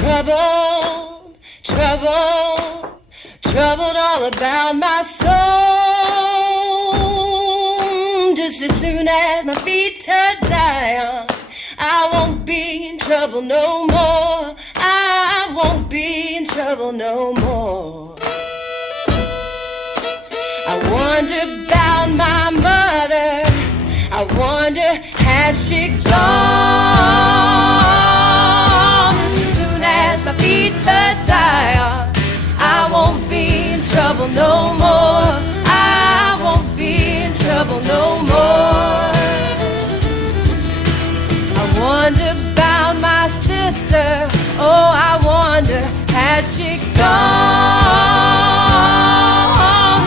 Trouble, trouble, troubled all about my soul. Just as soon as my feet touch Zion, I won't be in trouble no more. I won't be in trouble no more. I wonder about my mother. I wonder, has she gone? As soon as my feet touch Zion, I won't be in trouble no more. I won't be in trouble no more. I wonder about my sister. Oh, I wonder, has she gone?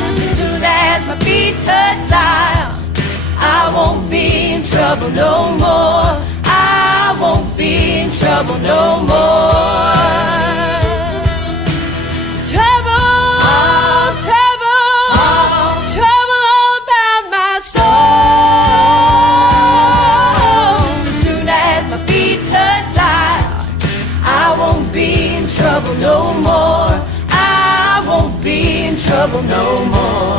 As soon as my feet touch Zion, I won't be in trouble no more. I won't be in trouble no more. Trouble, trouble, trouble all about my soul. As soon as my feet touch Zion, I won't be in trouble no more. I won't be in trouble no more.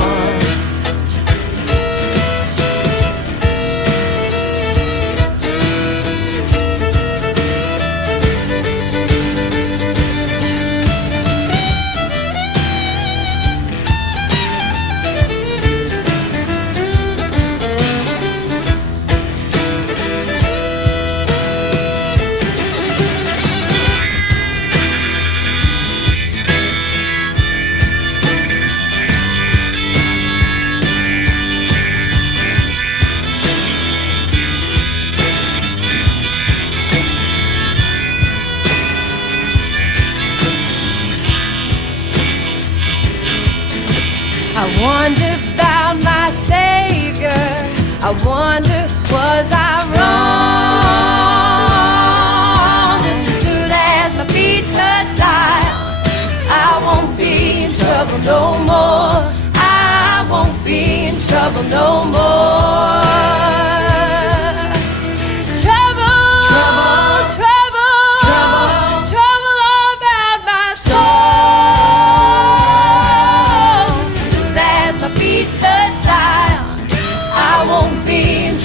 I wonder about my Savior. I wonder, was I wrong? Just as soon as my feet touch Zion, I won't be in trouble no more. I won't be in trouble no more.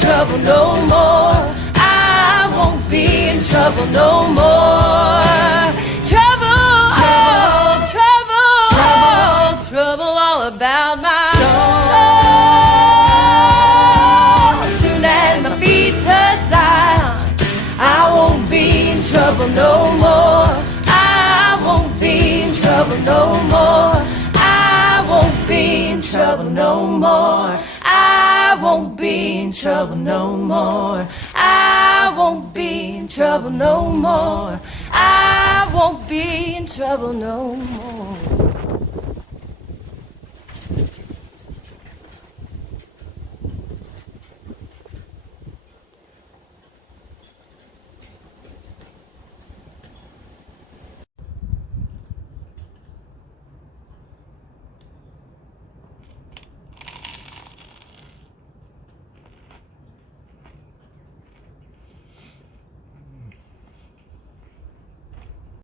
Trouble no more. I won't be in trouble no more. Trouble, trouble, trouble, trouble, trouble all about my soul. As soon as my feet touch Zion, I won't be in trouble no more. I won't be in trouble no more. I won't be in trouble no more. I won't be in trouble no more. I won't be in trouble no more. I won't be in trouble no more.